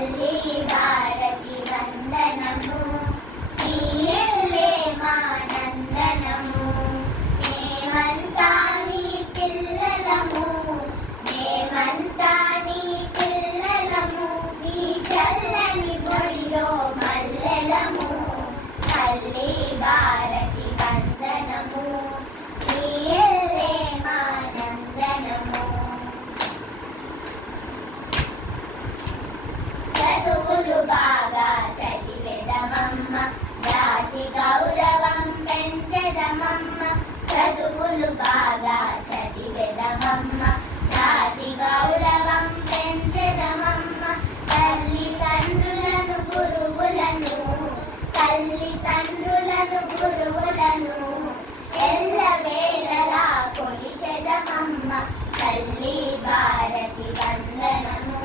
తల్లి భారతి వందనము, నీయల్లే మా నందనము. మేమంతా నీ పిల్లలము, మేమంతా నీ పిల్లలము, నీ చల్లని బొడిలో మల్లెలము. తల్లి భారతి వందనము, నీయల్లే మా నందనము. చదువులు బాగా చదివెదమమ్మ, జాతి గౌరవం పెంచెదమమ్మ. చదువులు బాగా చదివెదమమ్మ, జాతి గౌరవం పెంచెదమమ్మ. తల్లిదండ్రులను గురువులను, తల్లిదండ్రులను గురువులను ఎల్లవేళలా కొలిచెదమమ్మ. తల్లి భారతి వందనము,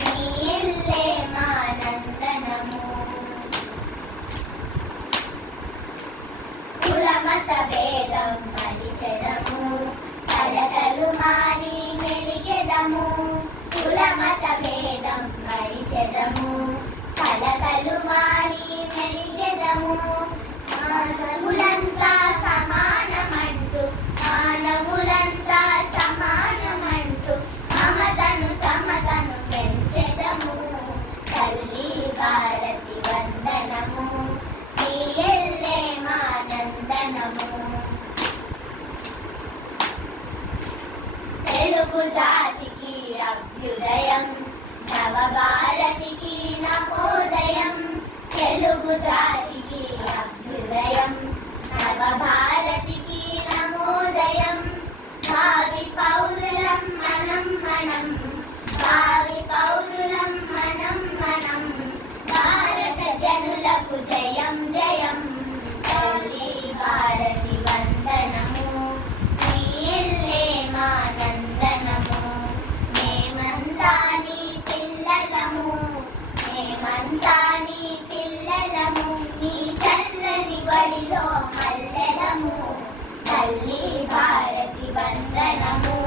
నీయల్లే మా నందనము. కులమత భేదం మరిచెదము, కలతలు మాని మెలిగెదము. కులమత భేదం మరిచెదము, కలతలు మాని మెలిగెదము. మానవులంతా సమానమంటూ, మానవులంతా సమానమంటూ మమతను సమతను పెంచెదము. తల్లి భారతి వందనము, నీయల్లే మా నందనము. తెలుగు జాతికి అభ్యుదయం, నవభారతికి నవోదయం. తెలుగు జాతికి అభ్యుదయం, నవభారతికి నవోదయం. భావి పౌరులం మనం మనం, భావి పౌరులం మనం మనం. భారత జనులకు జయం జయం. తల్లి భారతి వందనము, నీయల్లే మా నందనము. మేమంతా నీ పిల్లలము, మేమంతా నీ పిల్లలము, నీ చల్లని బడిలో మల్లెలము. తల్లి భారతి వందనము,